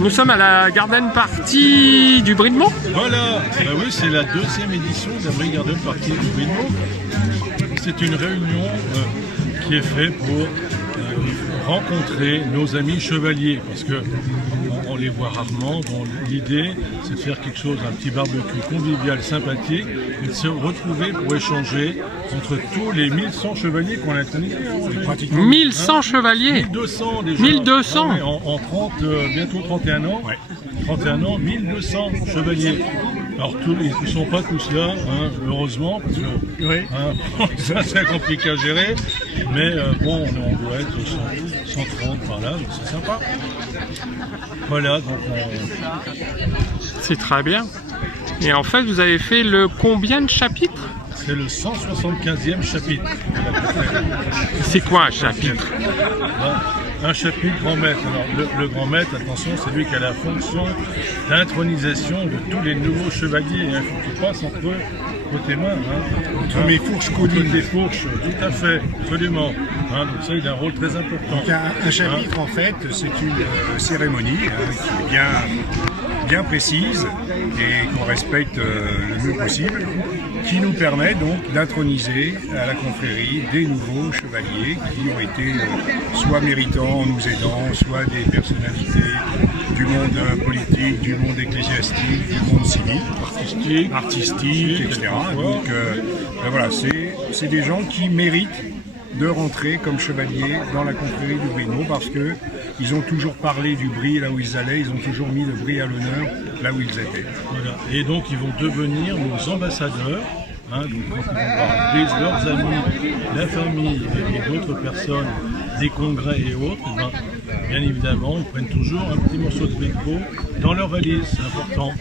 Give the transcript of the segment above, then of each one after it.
Nous sommes à la Garden Party du Brie de Meaux. Voilà, oui, c'est la deuxième édition de la Brie Garden Party du Brie de Meaux. C'est une réunion qui est faite pour rencontrer nos amis chevaliers, parce que on les voit rarement. Donc l'idée, c'est de faire quelque chose, un petit barbecue convivial, sympathique, et de se retrouver pour échanger entre tous les 1100 chevaliers qu'on a intronisés. 1100 chevaliers. 1200 déjà. 1200 en 30, bientôt 31 ans. Ouais. 31 ans, 1200 chevaliers. Alors ils ne sont pas tous là, hein, heureusement, parce que ça serait compliqué à gérer. Mais bon, on doit être 130 par là, c'est sympa. Voilà, donc c'est très bien. Et en fait, vous avez fait le combien de chapitres? C'est le 175e chapitre. C'est quoi un chapitre? Un chapitre grand maître. Alors, le grand maître, attention, c'est lui qui a la fonction d'intronisation de tous les nouveaux chevaliers. Il faut qu'il passe entre tes mains. Entre mes fourches codines. Les fourches, tout à fait, absolument. Donc ça, il a un rôle très important. Donc un chapitre, en fait, c'est une cérémonie qui est bien précise et qu'on respecte le mieux possible, qui nous permet donc d'introniser à la confrérie des nouveaux chevaliers qui ont été soit méritants en nous aidant, soit des personnalités du monde politique, du monde ecclésiastique, du monde civil, artistique, etc. Donc voilà, c'est des gens qui méritent de rentrer comme chevaliers dans la confrérie du Brie de Meaux parce qu'ils ont toujours parlé du Brie là où ils allaient, ils ont toujours mis le Brie à l'honneur là où ils étaient. Voilà. Et donc ils vont devenir nos ambassadeurs. Donc quand ils vont voir leurs amis, la famille et d'autres personnes, des congrès et autres, bien évidemment, ils prennent toujours un petit morceau de brico dans leur valise, c'est important.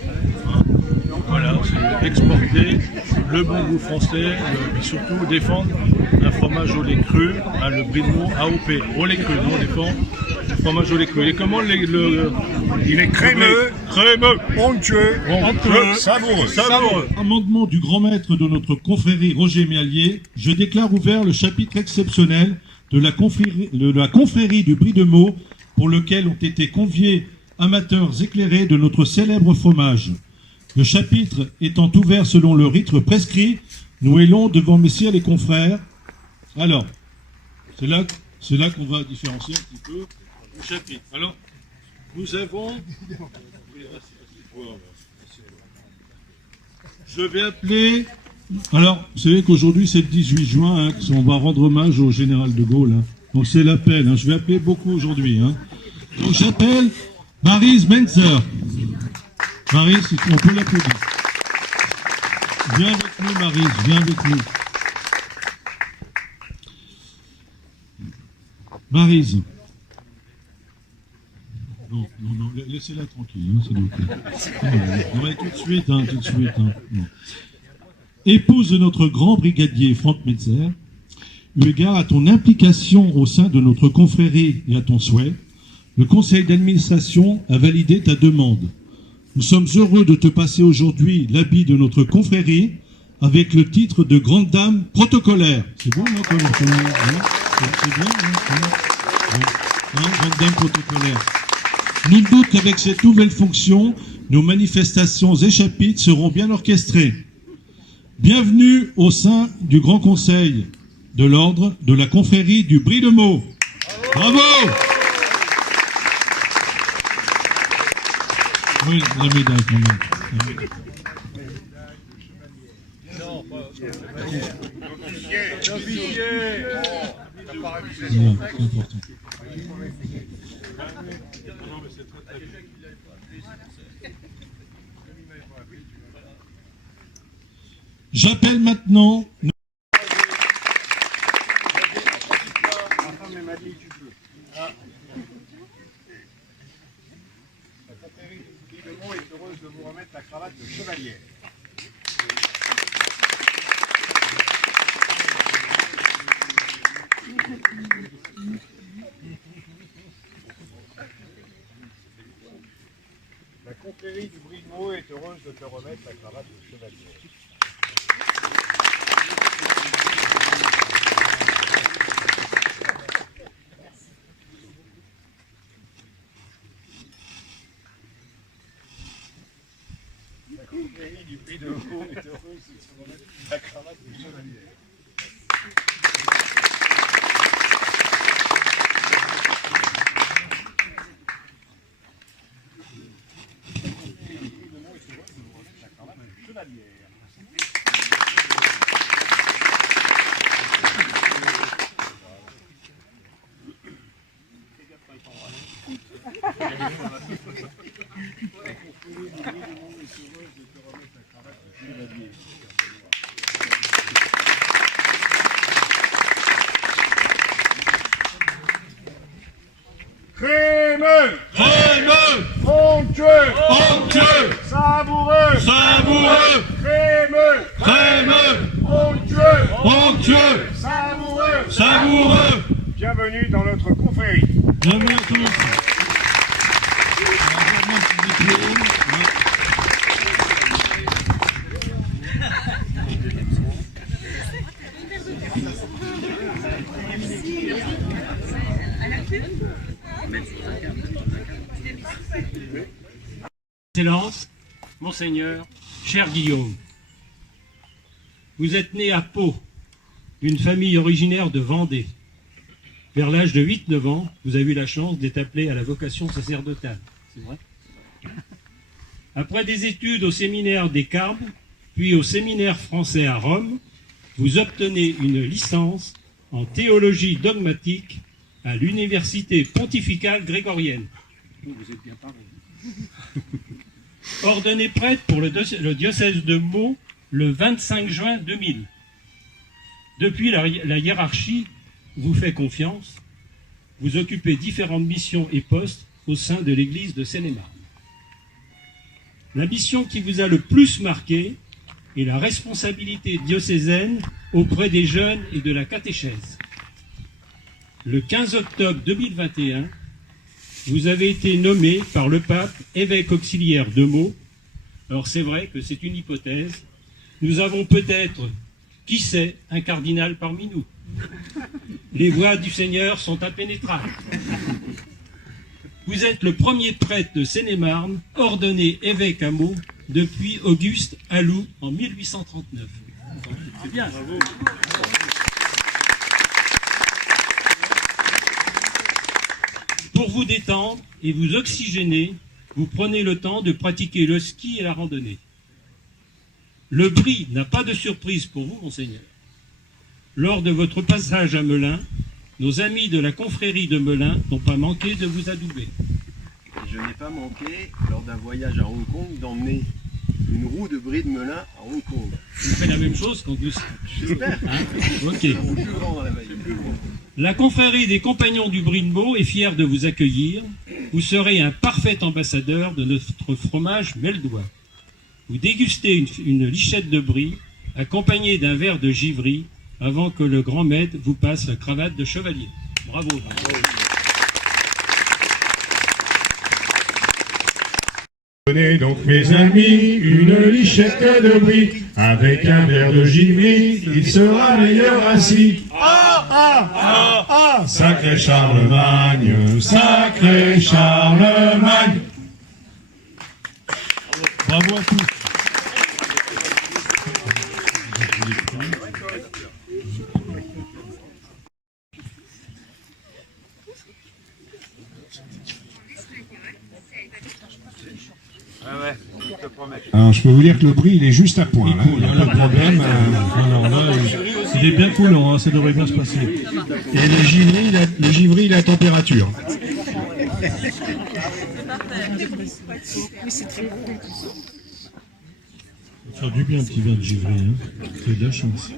Voilà, c'est exporter le bon goût français, mais surtout défendre un fromage au lait cru, le Brie de Meaux AOP, au lait cru, non, on défend le fromage au lait cru. Et comment il est crémeux, onctueux, savoureux. Amendement du grand maître de notre confrérie Roger Miallier, je déclare ouvert le chapitre exceptionnel de la confrérie du Brie de Meaux, pour lequel ont été conviés amateurs éclairés de notre célèbre fromage. Le chapitre étant ouvert selon le rite prescrit, nous élons devant messieurs les confrères. Alors, c'est là qu'on va différencier un petit peu le chapitre. Alors, nous avons... Je vais appeler... Alors, vous savez qu'aujourd'hui, c'est le 18 juin, on va rendre hommage au général de Gaulle. Donc, c'est l'appel. Je vais appeler beaucoup aujourd'hui. Donc, j'appelle Maryse Menzer. Maryse, on peut l'applaudir. Viens avec nous, Maryse, viens avec nous. Maryse. Non, laissez-la tranquille, s'il vous plaît. Non, mais tout de suite. Non. Épouse de notre grand brigadier Franck Metzer, eu égard à ton implication au sein de notre confrérie et à ton souhait, le conseil d'administration a validé ta demande. Nous sommes heureux de te passer aujourd'hui l'habit de notre confrérie avec le titre de grande dame protocolaire. C'est bon, non, comme c'est bien, grande dame protocolaire. Nul doute qu'avec cette nouvelle fonction, nos manifestations et chapitres seront bien orchestrés. Bienvenue au sein du Grand Conseil de l'Ordre de la confrérie du Brie de Meaux. Bravo! Oui, la médaille quand même. Voilà, c'est important. J'appelle maintenant... La confrérie du Brie de Meaux est heureuse de vous remettre la cravate de chevalier. La confrérie du Brie de Meaux est heureuse de te remettre la cravate de chevalier. Prix de Meaux est heureux de se remettre la cravate de chevalier. Crémeux, onctueux, savoureux, crémeux, onctueux, savoureux. Bienvenue dans notre confrérie. Bienvenue à tous. Excellence, Monseigneur, cher Guillaume, vous êtes né à Pau, d'une famille originaire de Vendée. Vers l'âge de 8-9 ans, vous avez eu la chance d'être appelé à la vocation sacerdotale. C'est vrai ? Après des études au séminaire des Carmes, puis au séminaire français à Rome, vous obtenez une licence en théologie dogmatique à l'université pontificale grégorienne. Vous êtes bien parlé. Ordonné prêtre pour le diocèse de Meaux le 25 juin 2000. Depuis, la hiérarchie vous fait confiance. Vous occupez différentes missions et postes au sein de l'église de Seine-et-Marne. La mission qui vous a le plus marqué est la responsabilité diocésaine auprès des jeunes et de la catéchèse. Le 15 octobre 2021, vous avez été nommé par le pape évêque auxiliaire de Meaux. Alors c'est vrai que c'est une hypothèse. Nous avons peut-être, qui sait, un cardinal parmi nous. Les voies du Seigneur sont impénétrables. Vous êtes le premier prêtre de Seine-et-Marne ordonné évêque à Meaux depuis Auguste Alou en 1839. C'est bien. Bravo. Pour vous détendre et vous oxygéner, vous prenez le temps de pratiquer le ski et la randonnée. Le Brie n'a pas de surprise pour vous, Monseigneur. Lors de votre passage à Melun, nos amis de la confrérie de Melun n'ont pas manqué de vous adouber. Je n'ai pas manqué, lors d'un voyage à Hong Kong, d'emmener une roue de Brie de Melun à Hong Kong. Vous faites la même chose quand vous... J'espère. Hein? Ok. Le plus grand dans la vallée. La confrérie des Compagnons du Brie de Meaux est fière de vous accueillir. Vous serez un parfait ambassadeur de notre fromage Meldois. Vous dégustez une lichette de Brie accompagnée d'un verre de givry avant que le grand maître vous passe la cravate de chevalier. Bravo. Tenez donc mes amis, une lichette de Brie, avec un verre de givry, il sera meilleur ainsi. Sacré Charlemagne, sacré Charlemagne. Bravo à tous. Alors je peux vous dire que le Brie il est juste à point. Là. Il n'y a pas de problème. Alors là, il est bien coulant, hein, ça devrait bien se passer. Et le givry il est à température. Ça va faire du bien un petit verre de givry, hein. C'est de la chance.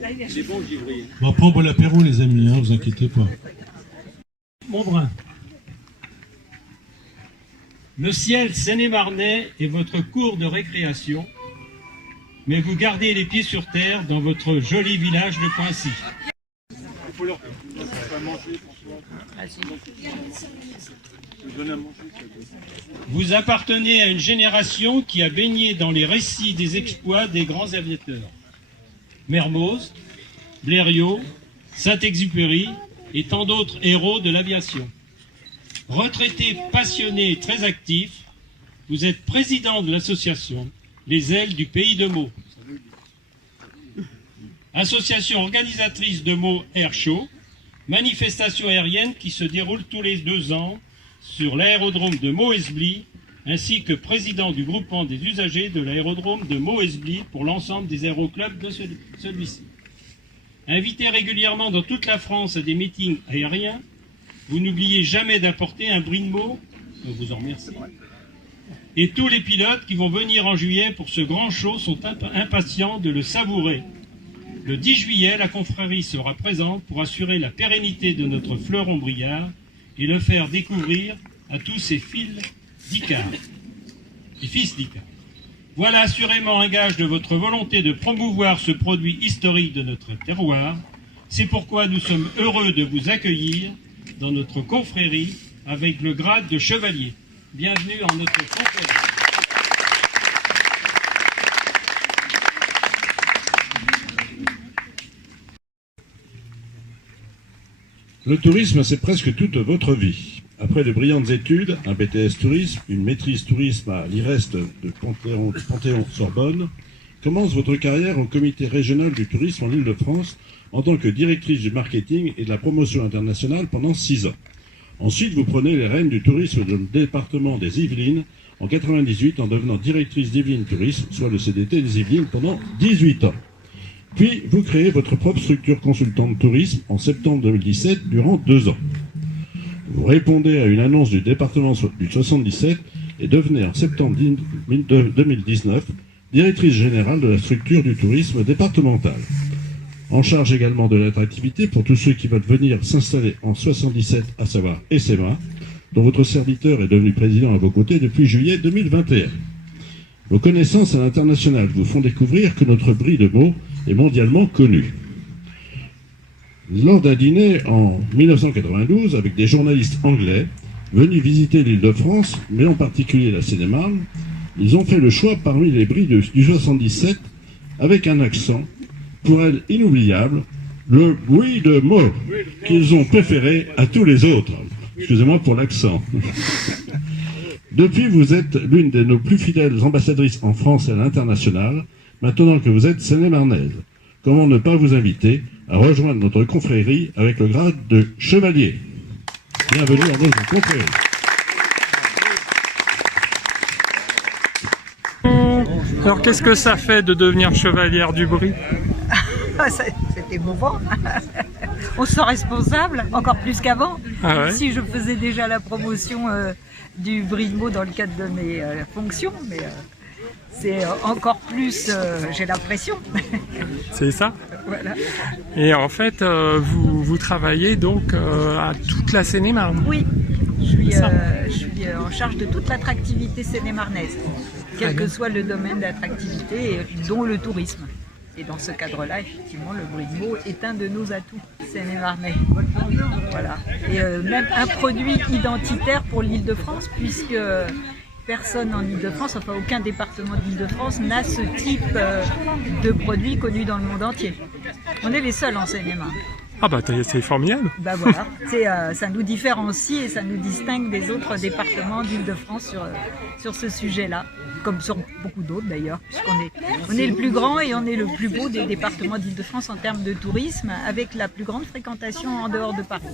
Bon, après on boit l'apéro les amis, hein, vous inquiétez pas. Montbrun. Le ciel seine-et-marnais est votre cour de récréation, mais vous gardez les pieds sur terre dans votre joli village de Poincy. Vous appartenez à une génération qui a baigné dans les récits des exploits des grands aviateurs. Mermoz, Blériot, Saint-Exupéry et tant d'autres héros de l'aviation. Retraité passionné et très actif, vous êtes président de l'association Les Ailes du Pays de Meaux. Association organisatrice de Meaux Air Show, manifestation aérienne qui se déroule tous les 2 ans sur l'aérodrome de Meaux-Esbly, ainsi que président du groupement des usagers de l'aérodrome de Meaux-Esbly pour l'ensemble des aéroclubs de celui-ci. Invité régulièrement dans toute la France à des meetings aériens, vous n'oubliez jamais d'apporter un brie de Meaux, je vous en remercie. Et tous les pilotes qui vont venir en juillet pour ce grand show sont impatients de le savourer. Le 10 juillet, la confrérie sera présente pour assurer la pérennité de notre fleuron briard et le faire découvrir à tous ses fils d'Icare. Et fils d'Icare. Voilà assurément un gage de votre volonté de promouvoir ce produit historique de notre terroir. C'est pourquoi nous sommes heureux de vous accueillir dans notre confrérie avec le grade de chevalier. Bienvenue en notre confrérie. Le tourisme, c'est presque toute votre vie. Après de brillantes études, un BTS tourisme, une maîtrise tourisme à l'IREST de Panthéon-Sorbonne, commence votre carrière au comité régional du tourisme en Île-de-France en tant que directrice du marketing et de la promotion internationale pendant 6 ans. Ensuite, vous prenez les rênes du tourisme dans le département des Yvelines en 1998 en devenant directrice d'Yvelines Tourisme, soit le CDT des Yvelines, pendant 18 ans. Puis, vous créez votre propre structure consultante tourisme en septembre 2017 durant 2 ans. Vous répondez à une annonce du département du 77 et devenez en septembre 2019 directrice générale de la structure du tourisme départemental. En charge également de l'attractivité pour tous ceux qui veulent venir s'installer en 77, à savoir SMA, dont votre serviteur est devenu président à vos côtés depuis juillet 2021. Vos connaissances à l'international vous font découvrir que notre brie de Meaux est mondialement connu. Lors d'un dîner en 1992 avec des journalistes anglais venus visiter l'île de France, mais en particulier la Seine-et-Marne, ils ont fait le choix parmi les bries du 77 avec un accent, pour elle inoubliable, le brie de Meaux, qu'ils ont préféré à tous les autres. Excusez-moi pour l'accent. Depuis, vous êtes l'une de nos plus fidèles ambassadrices en France et à l'international, maintenant que vous êtes seine-et-marnaise. Comment ne pas vous inviter à rejoindre notre confrérie avec le grade de chevalier? Bienvenue à notre confrérie. Alors, qu'est-ce que ça fait de devenir chevalière du brie? C'est émouvant. On se sent responsable, encore plus qu'avant. Ah ouais. Si je faisais déjà la promotion du brie de Meaux dans le cadre de mes fonctions, mais c'est encore plus, j'ai l'impression. C'est ça? Voilà. Et en fait, vous travaillez donc à toute la Seine-et-Marne? Oui, je suis en charge de toute l'attractivité seine-et-marnaise, quel que soit le domaine d'attractivité, dont le tourisme. Et dans ce cadre-là, effectivement, le brie de Meaux est un de nos atouts seine-et-marnais. Voilà. Et même un produit identitaire pour l'Île-de-France, puisque personne en Île-de-France, enfin aucun département d'Île-de-France n'a ce type de produit connu dans le monde entier. On est les seuls en Seine-et-Marne. Ah bah c'est formidable. Bah voilà, ça nous différencie et ça nous distingue des autres départements d'Île-de-France sur ce sujet-là, comme sur beaucoup d'autres d'ailleurs, puisqu'on est le plus grand et on est le plus beau des départements d'Île-de-France en termes de tourisme, avec la plus grande fréquentation en dehors de Paris.